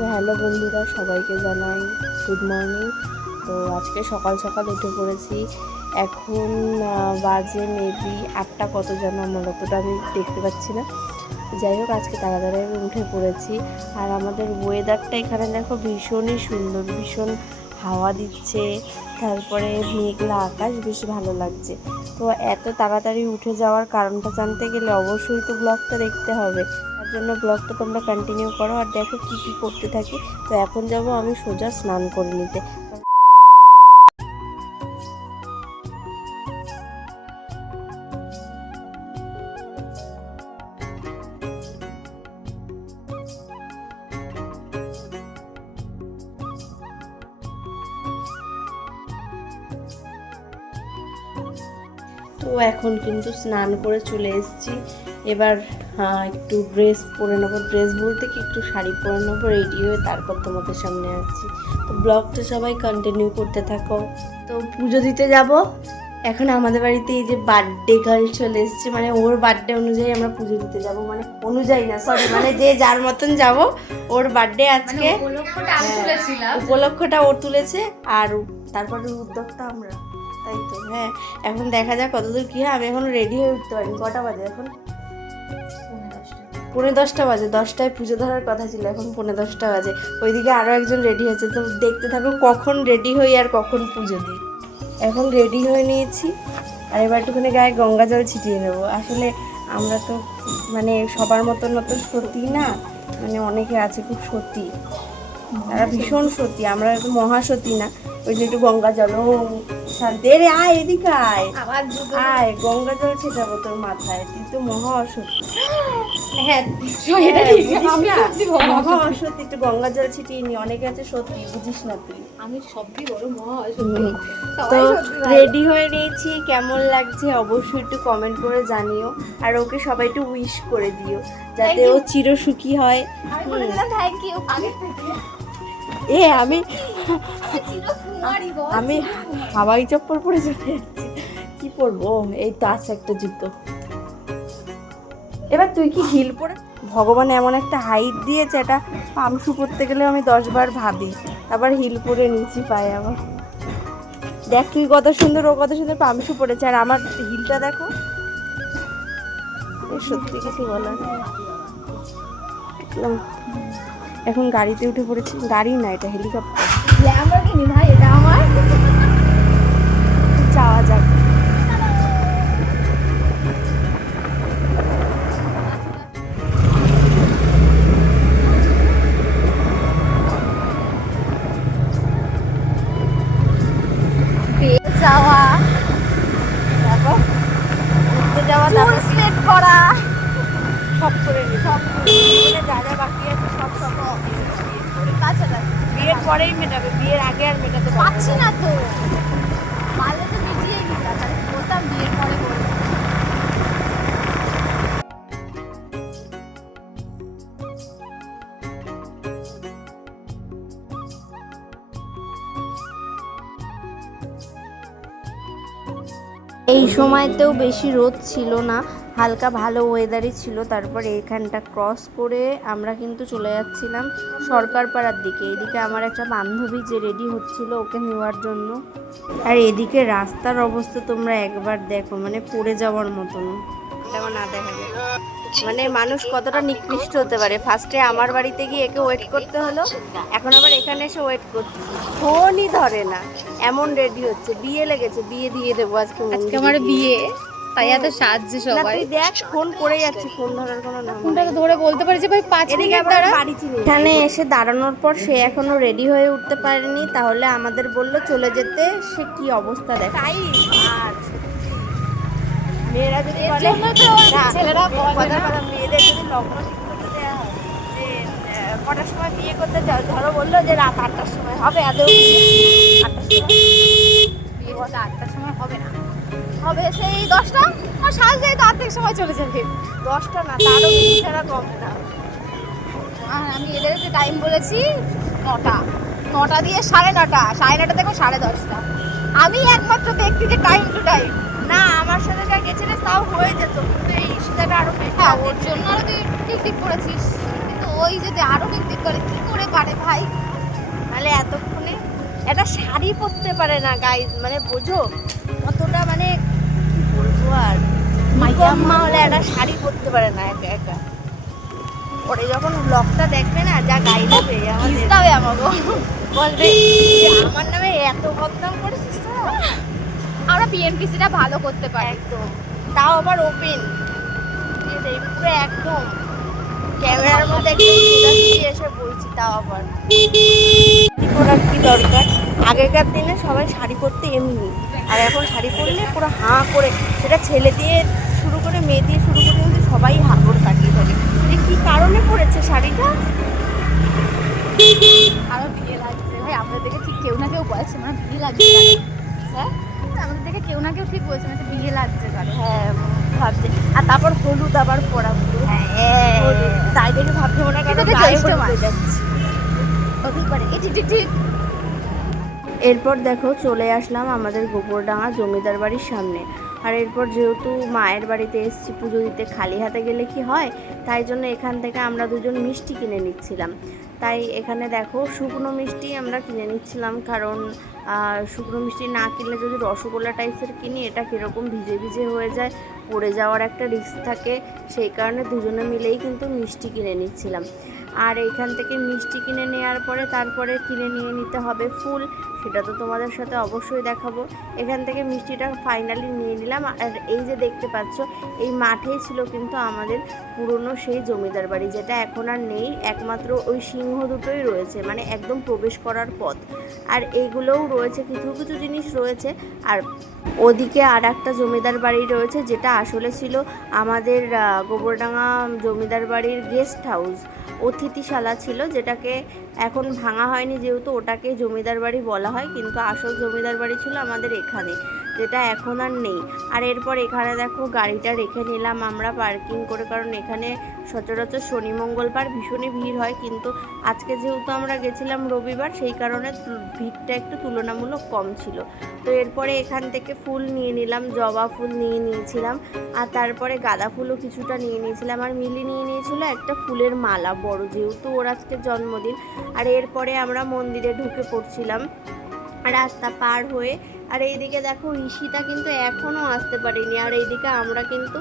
তো হ্যালো বন্ধুরা, সবাইকে জানাই গুড মর্নিং তো আজকে সকাল সকাল উঠে পড়েছি। এখন বাজে মেবি আটটা কত যেন আমার অতটা আমি দেখতে পাচ্ছি না। যাই হোক, আজকে তাড়াতাড়ি আমি উঠে পড়েছি। আর আমাদের ওয়েদারটা এখানে দেখো ভীষণই সুন্দর, ভীষণ হাওয়া দিচ্ছে। তারপরে মেঘলা আকাশ, বেশ ভালো লাগছে। তো এত তাড়াতাড়ি উঠে যাওয়ার কারণটা জানতে গেলে অবশ্যই তো ব্লগটা দেখতে হবে। জন্য ব্লগটা তোমরা কন্টিনিউ করো আর দেখো কি কি করতে থাকি। তো এখন যাব আমি সোজা স্নান করে নিতে। তো এখন কিন্তু স্নান করে চলে এসেছি। এবার একটু ড্রেস পরে নেব। ড্রেস বলতে কি একটু শাড়ি পরে নেব রেডি হয়ে তারপর তোমাদের সামনে আসছি। তো ব্লগটা সবাই কন্টিনিউ করতে থাকো। তো পুজো দিতে যাব। এখন আমাদের বাড়িতে এই যে বার্থডে গার্ল চলে এসেছে মানে ওর বার্থডে অনুযায়ী আমরা পুজো দিতে যাব। মানে অনুযায়ী না সরি মানে যে যার মতন যাব ওর বার্থডে আজকে। উপলক্ষটা আমি হ্যাঁ। উপলক্ষটা ও তুলেছে আর তারপরে উদ্যোগটা আমরা। তাই তো হ্যাঁ এখন দেখা যাক কতদূর কি হয়। আমি এখন রেডি হয়ে উঠতে পারি কটা বাজে এখন? পৌনে দশটা বাজে দশটায় পুজো ধরার কথা ছিল এখন পৌনে দশটা বাজে। ওইদিকে আরও একজন রেডি হয়েছে তো দেখতে থাকো কখন রেডি হই আর কখন পুজো দিই। এখন রেডি হয়ে নিয়েছি আর এবার একটুখানি গায়ে গঙ্গা জল ছিটিয়ে নেব। আসলে আমরা তো মানে সবার মতন মতো সত্যি না মানে অনেকে আছে খুব সত্যি তারা ভীষণ সতী আমরা মহাসতী না ওই যে একটু গঙ্গা জল ও শান্তি রে আয় এদিকে আয়। আবার আয় গঙ্গা জল ছেটাবো তোর মাথায় তুই তো মহা অসতী হ্যাঁ বড় মহা অসতী একটু গঙ্গা জল ছিটিয়ে নি অনেকে আছে সত্যি বুঝিস না তুই। আমি বড় মহা। তো। রেডি হয়ে নিয়েছি কেমন লাগছে অবশ্যই একটু কমেন্ট করে জানিও। আর ওকে সবাই একটু উইশ করে দিও যাতে ও. চিরসুখী হয়। থ্যাংক ইউ এ, আমি আমি হাওয়াই চপ্পল পরে চলে যাচ্ছি। কি পরবো? এই তো আছে একটা জুতো। এবার তুই কি হিল পরে? ভগবান এমন একটা হাইট দিয়েছে, এটা পামশু করতে গেলে আমি দশবার ভাবি। আবার হিল পরে নিচি পাই আবার দেখ কি কত সুন্দর, ও কত সুন্দর পামশু পড়েছে আর আমার হিলটা দেখো। সত্যি কিছু বলার। এখন গাড়িতে উঠে পড়েছি। গাড়ি না এটা হেলিকপ্টার এই সময়তেও বেশি রোদ ছিল না, হালকা ভালো ওয়েদারই ছিল। তারপর এখানটা ক্রস করে আমরা কিন্তু চলে যাচ্ছিলাম সরকারপাড়ার দিকে। এদিকে আমার একটা বান্ধবী যে রেডি হচ্ছিল ওকে নেওয়ার জন্য। আর এদিকে রাস্তার অবস্থা তোমরা একবার দেখো মানে পড়ে যাওয়ার মতন। তেমন না দেখা যায়। মানে মানুষ কতটা নিকৃষ্ট হতে পারে? ফার্স্টে আমার বাড়িতে গিয়ে একে ওয়েট করতে হলো এখন আবার এখানে এসে ওয়েট করছি। ফোনই ধরে না এমন রেডি হচ্ছে। বিয়ে লেগেছে বিয়ে দিয়ে দেবো আজকে আজকে আমার বিয়ে তাই এত সাজছে না সবাই। তুই দেখ ফোন করে যাচ্ছে ফোন ধরার কোনো নাম ফোনটা নেই। তো ধরে বলতে পারি যে ভাই পাঁচ মিনিট দাঁড়া এখানে এসে দাঁড়ানোর পর সে এখনও রেডি হয়ে উঠতে পারেনি। তাহলে আমাদের বলল চলে যেতে সে কি অবস্থা দেখ। আর মেয়েরা যদি বলে ছেলেরা কথা। কথা মেয়েদের যদি লগ্ন কটার সময় বিয়ে করতে যাও ধরো বলল যে রাত আটটার সময় হবে আদৌ? আটটার আটটার সময় হবে না হবে সেই দশটা আর সাজতে তো আর্ধেক সময় চলে যাবে দশটা না তারও ছাড়া কম না আর আমি এদেরকে টাইম বলেছি নটা নটা দিয়ে সাড়ে নটা সাড়ে নটা থেকে সাড়ে দশটা আমি একমাত্র দেখছি যে টাইম টু টাইম গেছিলে তাও হয়ে যেত। কিন্তু এই ঈশিতাটা আরও হ্যাঁ ওর জন্য আরও তুই টিক টিক করেছিস। কিন্তু ওই যদি আরও টিক করে কি করে পারে ভাই? তাহলে এতক্ষণে একটা শাড়ি পরতে পারে না গাই মানে বোঝো? কতটা মানে কি বলব আর? মাইকাম্মা হলে একটা শাড়ি পরতে পারে না একা একা। পরে যখন ব্লগটা দেখবে না যা গাই দেবে আমাদের। ইস্তাবে আমাকে বলবে আমার নামে এত বদনাম করেছিস তোরা আমরা বিএনপিসিটা ভালো করতে পারি। একদম। তাও আবার ওপেন পুরো একদম। ক্যামেরার মধ্যে এসে বলছি তাও আবার। পরার কি দরকার? আগেকার দিনে সবাই শাড়ি পরতে এমনি। আর এখন শাড়ি পরলে পুরো হাঁ করে সেটা ছেলে দিয়ে শুরু করে মেয়ে দিয়ে শুরু করে কিন্তু সবাই হাঁ করে তাকিয়ে থাকে। যে কি কারণে পরেছে শাড়িটা? আরও বিয়ে লাগছে। ভাই আমাদের দেখে ঠিক কেউ না কেউ বলছে মানে বিয়ে লাগছে। হ্যাঁ? আমাদের দেখে কেউ না কেউ ঠিক বলছে মানে বিয়ে লাগছে কারও হ্যাঁ ভাবছে। আর তারপর হলুদ আবার পরা হ্যাঁ। তাই দেখে ভাবছে মনে হয় জ্যৈষ্ঠ মাস। যাচ্ছে পারে। এই ঠিক ঠিক ঠিক। এরপর দেখো চলে আসলাম আমাদের গোবরডাঙ্গা জমিদার বাড়ির সামনে। আর এরপর যেহেতু মায়ের বাড়িতে এসেছি পুজো দিতে খালি হাতে গেলে কি হয়, তাই জন্য এখান থেকে আমরা দুজন মিষ্টি কিনে নিচ্ছিলাম। তাই এখানে দেখো শুকনো মিষ্টি আমরা কিনে নিচ্ছিলাম, কারণ শুকনো মিষ্টি না কিনলে যদি রসগোল্লা টাইপসের কিনি, এটা কীরকম ভিজে ভিজে হয়ে যায়, পড়ে যাওয়ার একটা রিস্ক থাকে। সেই কারণে দুজনে মিলেই কিন্তু মিষ্টি কিনে নিচ্ছিলাম। আর এখান থেকে মিষ্টি কিনে নেওয়ার পরে তারপরে কিনে নিয়ে নিতে হবে ফুল। সেটা তো তোমাদের সাথে অবশ্যই দেখাবো। এখান থেকে মিষ্টিটা ফাইনালি নিয়ে নিলাম। আর এই যে দেখতে পাচ্ছ, এই মাঠেই ছিল কিন্তু আমাদের পুরনো সেই জমিদার বাড়ি, যেটা এখন আর নেই। একমাত্র ওই সিংহ দুটোই রয়েছে মানে একদম প্রবেশ করার পথ। আর এইগুলোও রয়েছে, কিছু কিছু জিনিস রয়েছে। আর ওদিকে আর একটা জমিদার বাড়ি রয়েছে, যেটা আসলে ছিল আমাদের গোবরডাঙ্গা জমিদার বাড়ির গেস্ট হাউস অতিথিশালা ছিল, যেটাকে এখন ভাঙা হয়নি যেহেতু ওটাকে জমিদার বাড়ি বলা হয়, কিন্তু আসল জমিদার বাড়ি ছিল আমাদের এখানে। যেটা এখন আর নেই। আর এরপর এখানে দেখো গাড়িটা রেখে নিলাম আমরা পার্কিং করে, কারণ এখানে সচরাচর শনি, মঙ্গলবার ভীষণই ভিড় হয়। কিন্তু আজকে যেহেতু আমরা গেছিলাম রবিবার, সেই কারণে ভিড়টা একটু তুলনামূলক কম ছিল। তো এরপরে এখান থেকে ফুল নিয়ে নিলাম, জবা ফুল নিয়ে নিয়েছিলাম, আর তারপরে গাঁদা ফুলও কিছুটা নিয়ে নিয়েছিলাম। আর মিলি নিয়ে নিয়েছিল একটা ফুলের মালা, বড় যেহেতু ওর আজকে জন্মদিন। আর এরপরে আমরা মন্দিরে ঢুকে পড়ছিলাম, রাস্তা পার হয়ে আর এইদিকে দেখো ঈশিতা কিন্তু এখনও আসতে পারিনি, আর এইদিকে আমরা কিন্তু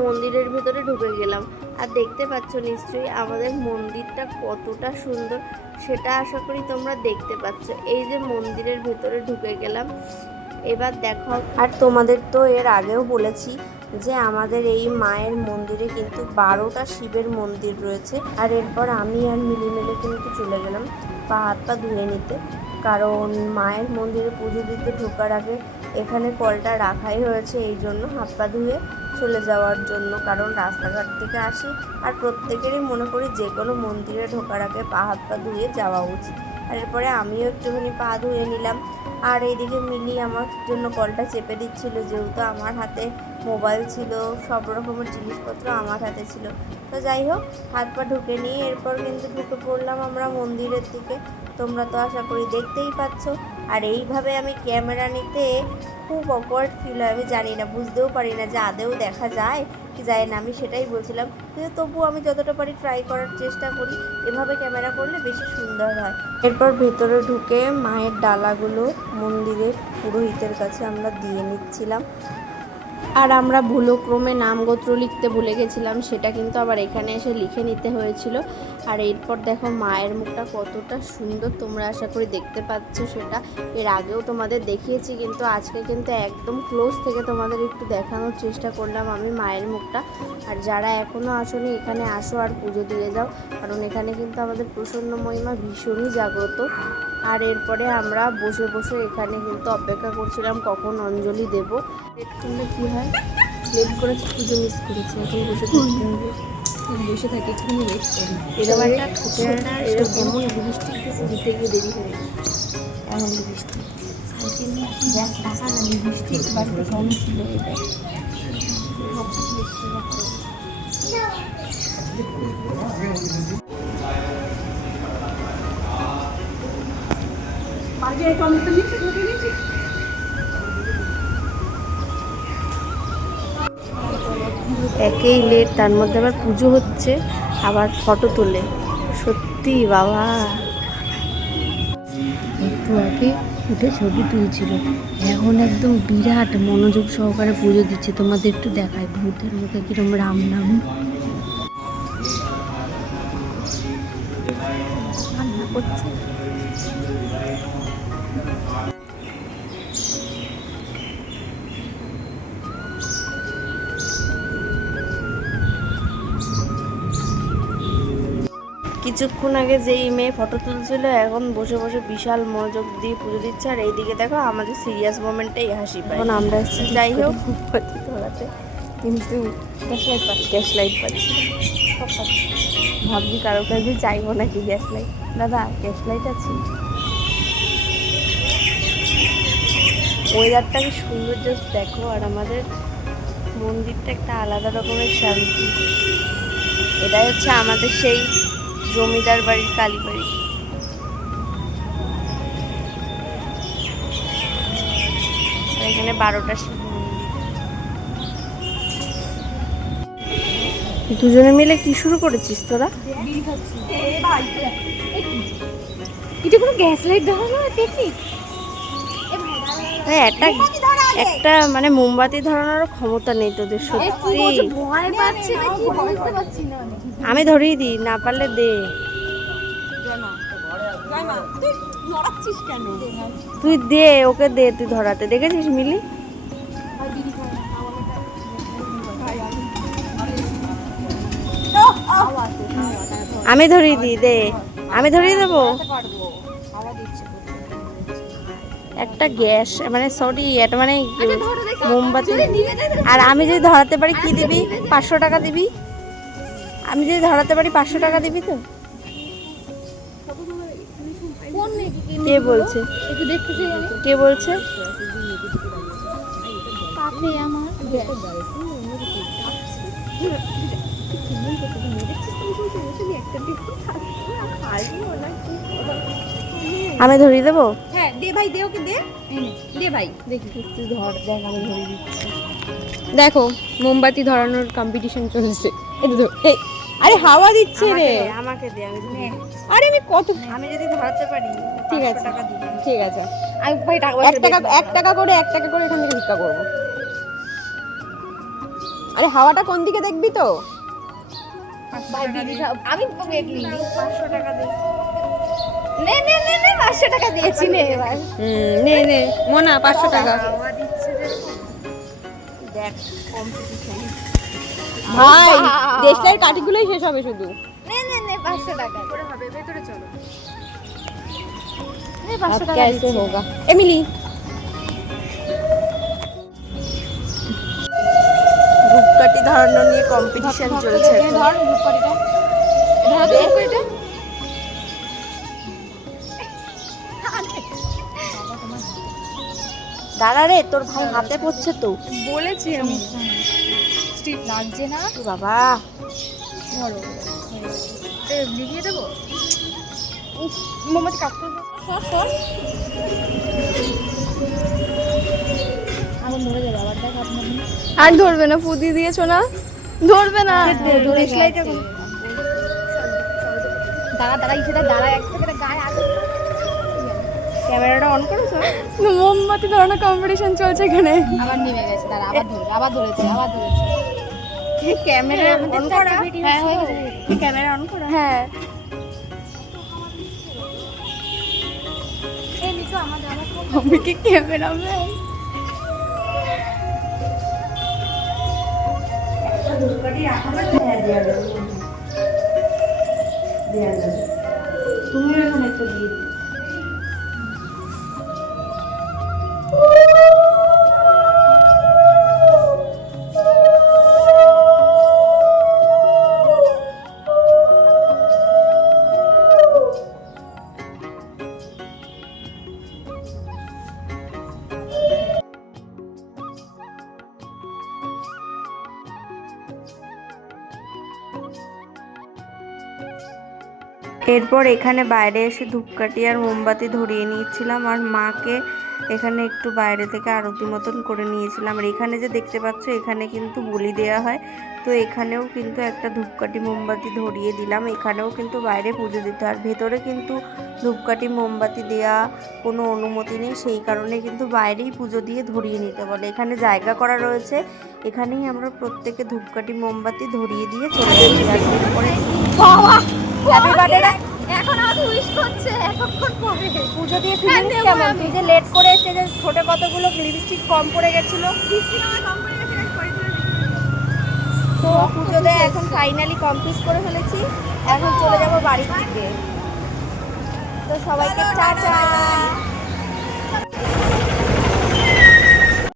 মন্দিরের ভেতরে ঢুকে গেলাম। আর দেখতে পাচ্ছ নিশ্চয়ই আমাদের মন্দিরটা কতটা সুন্দর, সেটা আশা করি তোমরা দেখতে পাচ্ছ। এই যে মন্দিরের ভেতরে ঢুকে গেলাম, এবার দেখো। আর তোমাদের তো এর আগেও বলেছি যে আমাদের এই মায়ের মন্দিরে কিন্তু বারোটা শিবের মন্দির রয়েছে, আর এরপর আমি আর মিলি মিলে কিন্তু চলে গেলাম, পা হাত পা ধুয়ে নিতে। কারণ মায়ের মন্দিরে পুজো দিতে ঢোকার আগে এখানে কলটা রাখাই হয়েছে, এই জন্য হাত পা ধুয়ে চলে যাওয়ার জন্য। কারণ রাস্তাঘাট থেকে আসি আর প্রত্যেকেরই মনে করি যে কোনো মন্দিরে ঢোকার আগে পা হাত পা ধুয়ে যাওয়া উচিত। আর এরপরে আমিও একটুখানি পা ধুয়ে নিলাম। আর এইদিকে মিলি আমার জন্য কলটা চেপে দিচ্ছিল, যেহেতু আমার হাতে মোবাইল ছিল, সব রকমের জিনিসপত্র আমার হাতে ছিল। তো যাই হোক, হাত পা ঢুকে নিয়ে এরপর কিন্তু ঢুকে পড়লাম আমরা মন্দিরের দিকে। তোমরা তো আশা করি দেখতেই পাচ্ছ। আর এইভাবে আমি ক্যামেরা নিতে খুব অকওয়ার্ড ফিল হয়, আমি জানি না, বুঝতেও পারি না যে আদেও দেখা যায় কি যায় না, আমি সেটাই বলছিলাম। কিন্তু তবুও আমি যতটা পারি ট্রাই করার চেষ্টা করি, এভাবে ক্যামেরা করলে বেশি সুন্দর হয়। এরপর ভেতরে ঢুকে মায়ের ডালাগুলো মন্দিরের পুরোহিতের কাছে আমরা দিয়ে নিচ্ছিলাম। আর আমরা ভুলক্রমে নাম গোত্র লিখতে ভুলে গেছিলাম, সেটা কিন্তু আবার এখানে এসে লিখে নিতে হয়েছিল। আর এরপর দেখো মায়ের মুখটা কতটা সুন্দর তোমরা আশা করি দেখতে পাচ্ছ সেটা। এর আগেও তোমাদের দেখিয়েছি কিন্তু আজকে কিন্তু একদম ক্লোজ থেকে তোমাদের একটু দেখানোর চেষ্টা করলাম আমি মায়ের মুখটা। আর যারা এখনও আসোনি, এখানে আসো আর পুজো দিয়ে যাও। কারণ এখানে কিন্তু আমাদের প্রসন্ন মহিমা ভীষণই জাগ্রত। আর এরপরে আমরা বসে বসে এখানে কিন্তু অপেক্ষা করছিলাম কখন অঞ্জলি দেবো। লেট করলে কি হয়? লেট করেছি, পুজো মিস করেছি, এখন বসে হবে বসে থাকি একটুখানি ওয়েট করি। এরকম একটা ঠোকরাটা এরকম এমন লিপস্টিক দিয়েছে দিতে গিয়ে দেরি হয়ে গেছে। এমন লিপস্টিক সাইকেল দেখ টাকা না লিপস্টিক বাড়িতে কম ছিল এটা একেই লেট তার মধ্যে আবার পুজো হচ্ছে আবার ফটো তোলে। সত্যি বাবা। একটু আগে উঠে ছবি তুলছিল। এখন একদম বিরাট মনোযোগ সহকারে পুজো দিচ্ছে। তোমাদের একটু দেখায় ভূতের মুখে কিরম রাম নাম। রান্না করছে। কিছুক্ষণ আগে যেই মেয়ে ফটো তুলছিল এখন বসে বসে বিশাল মনোযোগ দিয়ে পুজো দিচ্ছে। আর এইদিকে দেখো আমাদের সিরিয়াস মোমেন্টেই হাসি পায়। এখন আমরা এসেছি যাই হোক। মোমবাতি ধরাতে কিন্তু গ্যাস লাইট পাচ্ছি গ্যাস লাইট পাচ্ছি। সব। ভাবছি কারও কাছে চাইব নাকি গ্যাস লাইট দাদা গ্যাস লাইট আছে? ওয়েদারটা কি সুন্দর জাস্ট দেখো। আর আমাদের মন্দিরটা একটা আলাদা রকমের শান্তি। এটাই হচ্ছে আমাদের সেই জমিদার বাড়ির কালী বাড়ি। এখানে বারোটা দুজনে মিলে কি শুরু করেছিস তোরা? এটা কোনো গ্যাস লাইট ধরানো টেকনিক হ্যাঁ একটা একটা মানে মোমবাতি ধরানোর ক্ষমতা নেই তোদের সত্যি। আমি ধরিয়ে দিই না পারলে দে। তুই দে ওকে দে তুই ধরাতে। দেখেছিস মিলি? আমি ধরিয়ে দিই দে। আমি ধরিয়ে দেবো? একটা গ্যাস মানে সরি এটা মানে মোমবাতি। আর আমি যদি ধরাতে পারি কি দিবি? পাঁচশো টাকা দিবি? আমি যদি ধরাতে পারি পাঁচশো টাকা দিবি তো? কে বলছে? কে বলছে? আমার আমি ধরিয়ে দেবো? হ্যাঁ দে ভাই দে ওকে দে। দে ভাই দেখি। তুই ধর দেখ আমি ধরিয়ে দিচ্ছি দেখো মোমবাতি ধরানোর কম্পিটিশন চলছে। এই তো, এই, আরে হাওয়া দিচ্ছে রে। আমাকে দে আমি আরে আমি কত আমি যদি ধরাতে পারি ঠিক আছে। টাকা দিবি ঠিক আছে। আমি ভাই টাকা এক টাকা এক টাকা করে এক টাকা করে এখান থেকে ভিক্ষা করব। আরে হাওয়াটা কোন দিকে দেখবি তো? ভাই দিদি আমি পাঁচশো টাকা দে নে নে নে নে পাঁচশো টাকা দিয়েছি নে এবার হুম নে নে মোনা পাঁচশো টাকা হাওয়া দিচ্ছে রে দেখ কম্পিটিশন ভাই দেশটার কাঠিগুলোই শেষ হবে শুধু নে নে নে পাঁচশো টাকা করে হবে ভেতরে চলো নে পাঁচশো अब টাকা कैसे দিচ্ছি। होगा एमिली ধূপকাঠি ধরানো নিয়ে কম্পিটিশন চলছে দে, এখন। ধর ধূপকাঠিটা ধর তো ধূপকাঠিটা দাঁড়া রে তোর ভাই হাতে পড়ছে তো। বলেছি আমি। স্টিপ লাগছে না? এ বাবা। ধরো এ লিখিয়ে দেবো? মোমবাতি হবে। সর সর আগুন ধরে যাবে আবার দেখ আপনার আর ধরবে না ফুদি দিয়েছ না? ধরবে না। দাঁড়া দাঁড়া ইসেটা দাঁড়া এক থেকে গায়ে আগুন ক্যামেরাটা অন করেছ? মোমবাতি ধরানোর কম্পিটিশন চলছে এখানে। আবার নেমে গেছে দাঁড়া আবার ধরবে আবার ধরেছে আবার ধরেছে। ক্যামেরা অন করা? হ্যাঁ হয়ে গেছে। ক্যামেরা অন করা? হ্যাঁ। আমি কি ক্যামেরা ম্যান? তুমি এখানে একটা দিয়ে এরপর এখানে বাইরে এসে ধূপকাঠি আর মোমবাতি ধরিয়ে নিয়েছিলাম আর মাকে এখানে একটু বাইরে থেকে আরতি মতন করে নিয়েছিলাম। আর এখানে যে দেখতে পাচ্ছ, এখানে কিন্তু বলি দেওয়া হয়। তো এখানেও কিন্তু একটা ধূপকাঠি, মোমবাতি ধরিয়ে দিলাম। এখানেও কিন্তু বাইরে পুজো দিতে আর ভেতরে কিন্তু ধূপকাঠি, মোমবাতি দেওয়া কোনো অনুমতি নেই। সেই কারণে কিন্তু বাইরেই পুজো দিয়ে ধরিয়ে নিতে বলে। এখানে জায়গা করা রয়েছে। এখানেই আমরা প্রত্যেকে ধূপকাঠি, মোমবাতি ধরিয়ে দিয়ে চলে বাবা! হ্যাপি বার্থডে এখন আমাকে উইশ করছে এতক্ষণ পরে। পুজো দিয়ে ফিলিংস কেমন তুই যে লেট করে এসে যে ছোট কতগুলো লিপস্টিক কম পড়ে গেছিল। লিপস্টিক আমার কম পড়ে গেছে guys, পরে পরে তো পুজোতে এখন ফাইনালি কমপ্লিট করে ফেলেছি। এখন চলে যাব বাড়ির দিকে। তো সবাইকে টাটা।